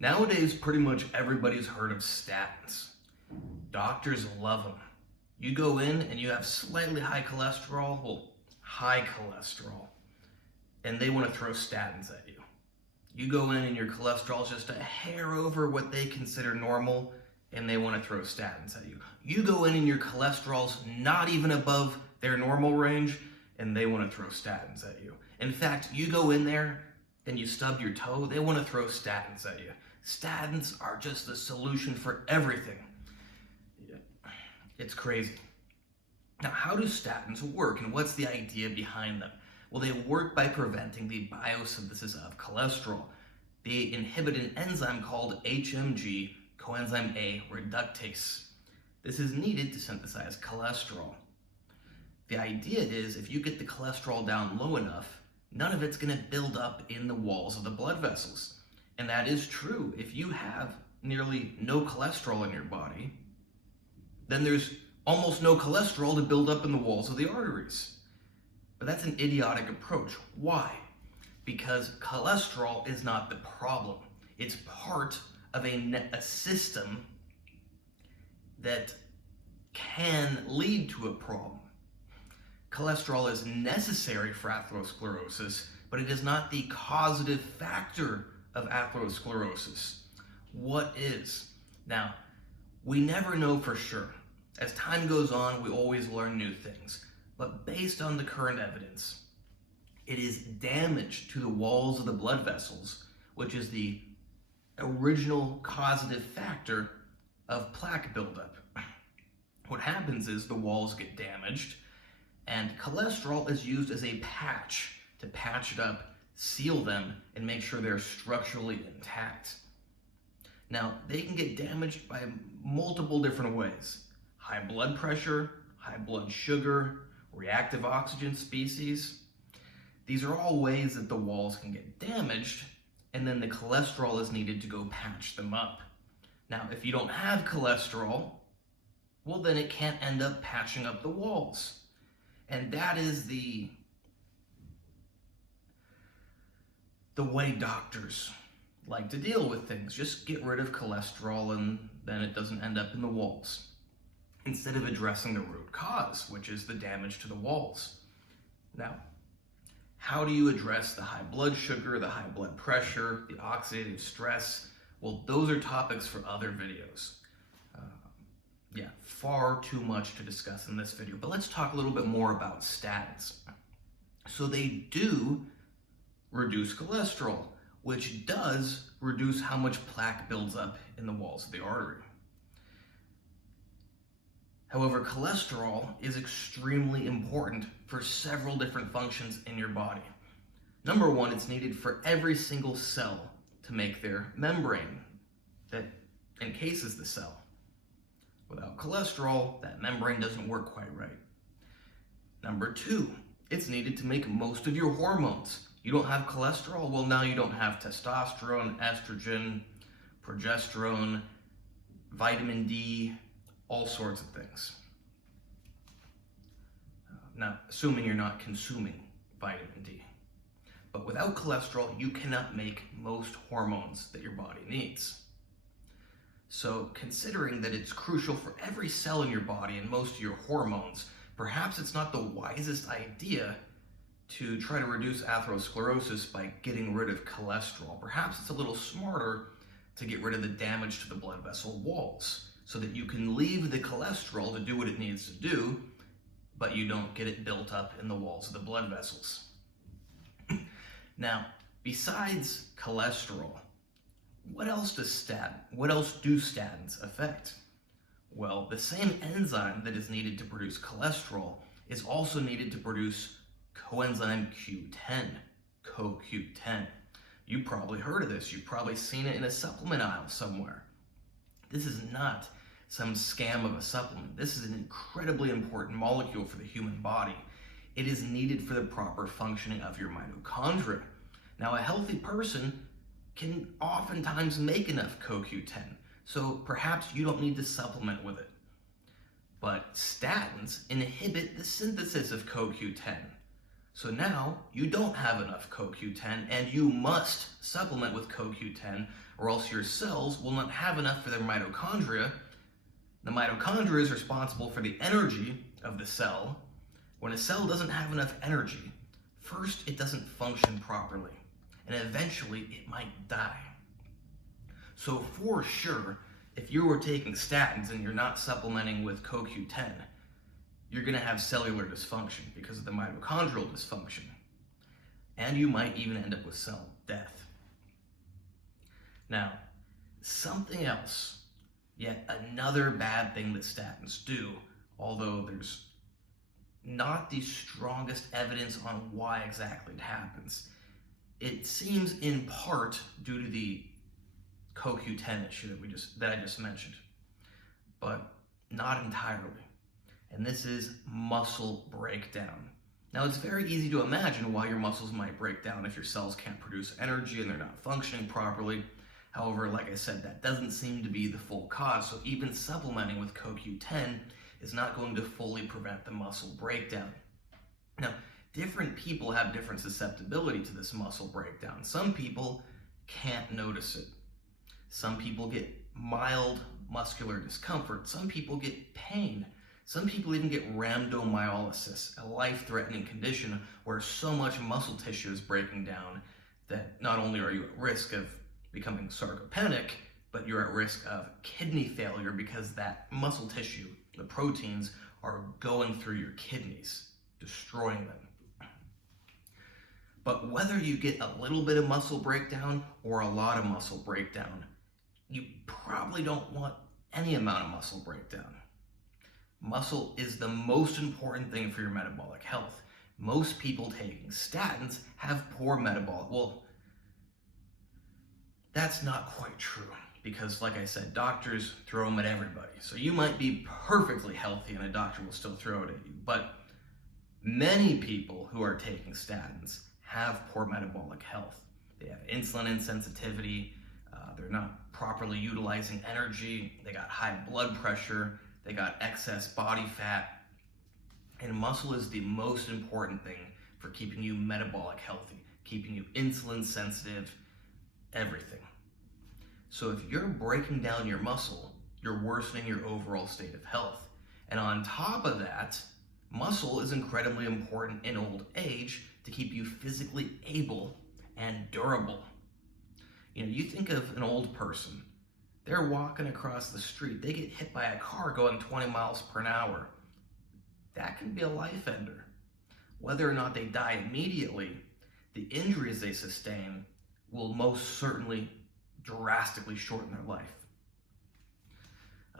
Nowadays, pretty much everybody's heard of statins. Doctors love them. You go in and you have slightly high cholesterol, well, high cholesterol, and they want to throw statins at you. You go in and your cholesterol is just a hair over what they consider normal, and they want to throw statins at you. You go in and your cholesterol's not even above their normal range, and they want to throw statins at you. In fact, you go in there and you stub your toe, they want to throw statins at you. Statins are just the solution for everything. It's crazy. Now, how do statins work, and what's the idea behind them? Well, they work by preventing the biosynthesis of cholesterol. They inhibit an enzyme called HMG coenzyme A reductase. This is needed to synthesize cholesterol. The idea is if you get the cholesterol down low enough, none of it's going to build up in the walls of the blood vessels. And that is true. If you have nearly no cholesterol in your body, then there's almost no cholesterol to build up in the walls of the arteries. But that's an idiotic approach. Why? Because cholesterol is not the problem. It's part of a system that can lead to a problem. Cholesterol is necessary for atherosclerosis, but it is not the causative factor of atherosclerosis. What is? Now, we never know for sure. As time goes on, we always learn new things. But based on the current evidence, it is damage to the walls of the blood vessels, which is the original causative factor of plaque buildup. What happens is the walls get damaged, and cholesterol is used as a patch to patch it up, seal them, and make sure they're structurally intact. Now, they can get damaged by multiple different ways. High blood pressure, high blood sugar, reactive oxygen species. These are all ways that the walls can get damaged, and then the cholesterol is needed to go patch them up. Now, if you don't have cholesterol, well, then it can't end up patching up the walls. And that is the way doctors like to deal with things. Just get rid of cholesterol and then it doesn't end up in the walls, instead of addressing the root cause, which is the damage to the walls. Now, how do you address the high blood sugar, the high blood pressure, the oxidative stress? Well, those are topics for other videos. Far too much to discuss in this video, but let's talk a little bit more about statins. So they do reduce cholesterol, which does reduce how much plaque builds up in the walls of the artery. However, cholesterol is extremely important for several different functions in your body. Number one, it's needed for every single cell to make their membrane that encases the cell. Without cholesterol, that membrane doesn't work quite right. Number two, it's needed to make most of your hormones. You don't have cholesterol, well, now you don't have testosterone, estrogen, progesterone, vitamin D, all sorts of things. Now, assuming you're not consuming vitamin D. But without cholesterol, you cannot make most hormones that your body needs. So considering that it's crucial for every cell in your body and most of your hormones, perhaps it's not the wisest idea to try to reduce atherosclerosis by getting rid of cholesterol. Perhaps it's a little smarter to get rid of the damage to the blood vessel walls so that you can leave the cholesterol to do what it needs to do, but you don't get it built up in the walls of the blood vessels. Now, besides cholesterol, what else do statins affect? Well, the same enzyme that is needed to produce cholesterol is also needed to produce coenzyme Q10, CoQ10. You've probably heard of this. You've probably seen it in a supplement aisle somewhere. This is not some scam of a supplement. This is an incredibly important molecule for the human body. It is needed for the proper functioning of your mitochondria. Now, a healthy person can oftentimes make enough CoQ10, so perhaps you don't need to supplement with it. But statins inhibit the synthesis of CoQ10. So now you don't have enough CoQ10 and you must supplement with CoQ10 or else your cells will not have enough for their mitochondria. The mitochondria is responsible for the energy of the cell. When a cell doesn't have enough energy, first it doesn't function properly and eventually it might die. So for sure, if you were taking statins and you're not supplementing with CoQ10, you're going to have cellular dysfunction because of the mitochondrial dysfunction. And you might even end up with cell death. Now, something else, yet another bad thing that statins do, although there's not the strongest evidence on why exactly it happens. It seems in part due to the CoQ10 issue that I just mentioned, but not entirely. And this is muscle breakdown. Now, it's very easy to imagine why your muscles might break down if your cells can't produce energy and they're not functioning properly. However, like I said, that doesn't seem to be the full cause, so even supplementing with CoQ10 is not going to fully prevent the muscle breakdown. Now, different people have different susceptibility to this muscle breakdown. Some people can't notice it. Some people get mild muscular discomfort. Some people get pain. Some people even get rhabdomyolysis, a life-threatening condition where so much muscle tissue is breaking down that not only are you at risk of becoming sarcopenic, but you're at risk of kidney failure because that muscle tissue, the proteins, are going through your kidneys, destroying them. But whether you get a little bit of muscle breakdown or a lot of muscle breakdown, you probably don't want any amount of muscle breakdown. Muscle is the most important thing for your metabolic health. Most people taking statins have poor metabolic. Well, that's not quite true because, like I said, doctors throw them at everybody. So you might be perfectly healthy and a doctor will still throw it at you. But many people who are taking statins have poor metabolic health. They have insulin insensitivity. They're not properly utilizing energy. They got high blood pressure. They got excess body fat. And muscle is the most important thing for keeping you metabolic healthy, keeping you insulin sensitive, everything. So if you're breaking down your muscle, you're worsening your overall state of health. And on top of that, muscle is incredibly important in old age to keep you physically able and durable. You know, you think of an old person, they're walking across the street, they get hit by a car going 20 miles per hour. That can be a life ender. Whether or not they die immediately, the injuries they sustain will most certainly drastically shorten their life.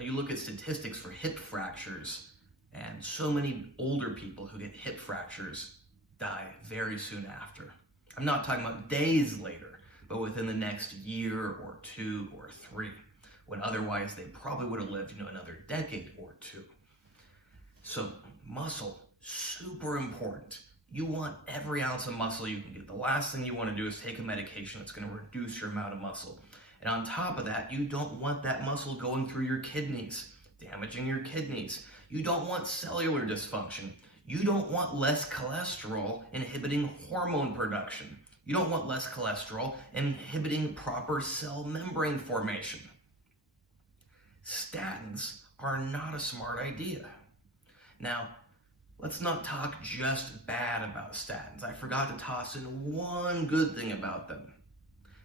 You look at statistics for hip fractures, and so many older people who get hip fractures die very soon after. I'm not talking about days later, but within the next year or 2 or 3, when otherwise they probably would have lived, another decade or 2. So muscle, super important. You want every ounce of muscle you can get. The last thing you want to do is take a medication that's going to reduce your amount of muscle. And on top of that, you don't want that muscle going through your kidneys, damaging your kidneys. You don't want cellular dysfunction. You don't want less cholesterol inhibiting hormone production. You don't want less cholesterol inhibiting proper cell membrane formation. Statins are not a smart idea. Now, let's not talk just bad about statins. I forgot to toss in one good thing about them,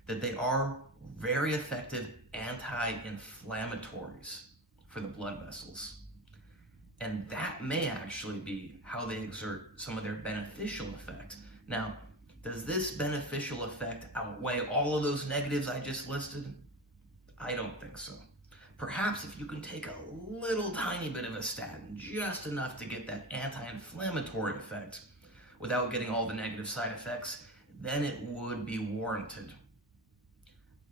that they are very effective anti-inflammatories for the blood vessels. And that may actually be how they exert some of their beneficial effect. Now, does this beneficial effect outweigh all of those negatives I just listed? I don't think so. Perhaps if you can take a little tiny bit of a statin, just enough to get that anti-inflammatory effect without getting all the negative side effects, then it would be warranted.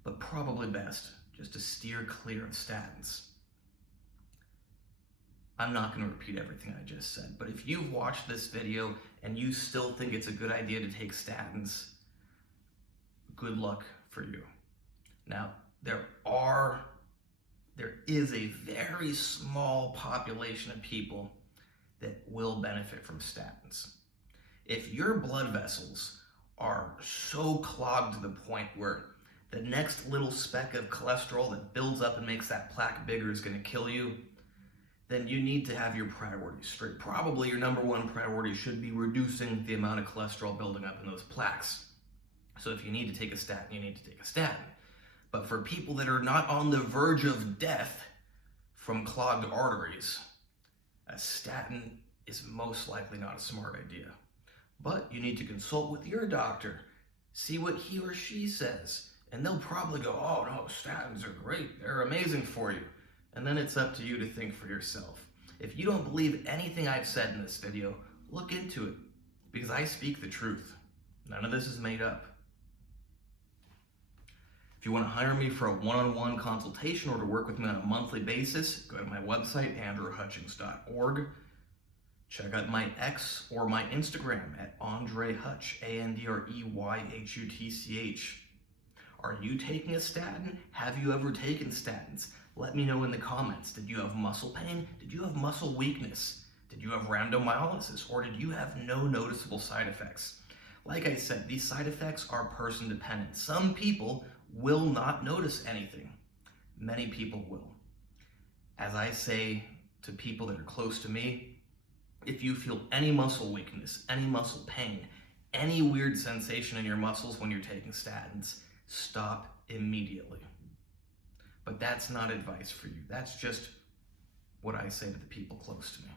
But probably best just to steer clear of statins. I'm not going to repeat everything I just said, but if you've watched this video and you still think it's a good idea to take statins, good luck for you. Now, there is a very small population of people that will benefit from statins. If your blood vessels are so clogged to the point where the next little speck of cholesterol that builds up and makes that plaque bigger is going to kill you, then you need to have your priorities straight. Probably your number one priority should be reducing the amount of cholesterol building up in those plaques. So if you need to take a statin, you need to take a statin. But for people that are not on the verge of death from clogged arteries, a statin is most likely not a smart idea. But you need to consult with your doctor, see what he or she says, and they'll probably go, oh no, statins are great, they're amazing for you. And then it's up to you to think for yourself. If you don't believe anything I've said in this video, look into it, because I speak the truth. None of this is made up. If you want to hire me for a one-on-one consultation or to work with me on a monthly basis, go to my website, AndreyHutchings.org. Check out my X or my Instagram at AndreyHutch, AndreyHutch. Are you taking a statin? Have you ever taken statins? Let me know in the comments. Did you have muscle pain? Did you have muscle weakness? Did you have rhabdomyolysis? Or did you have no noticeable side effects? Like I said, these side effects are person dependent. Some people will not notice anything. Many people will. As I say to people that are close to me, if you feel any muscle weakness, any muscle pain, any weird sensation in your muscles when you're taking statins, stop immediately. But that's not advice for you. That's just what I say to the people close to me.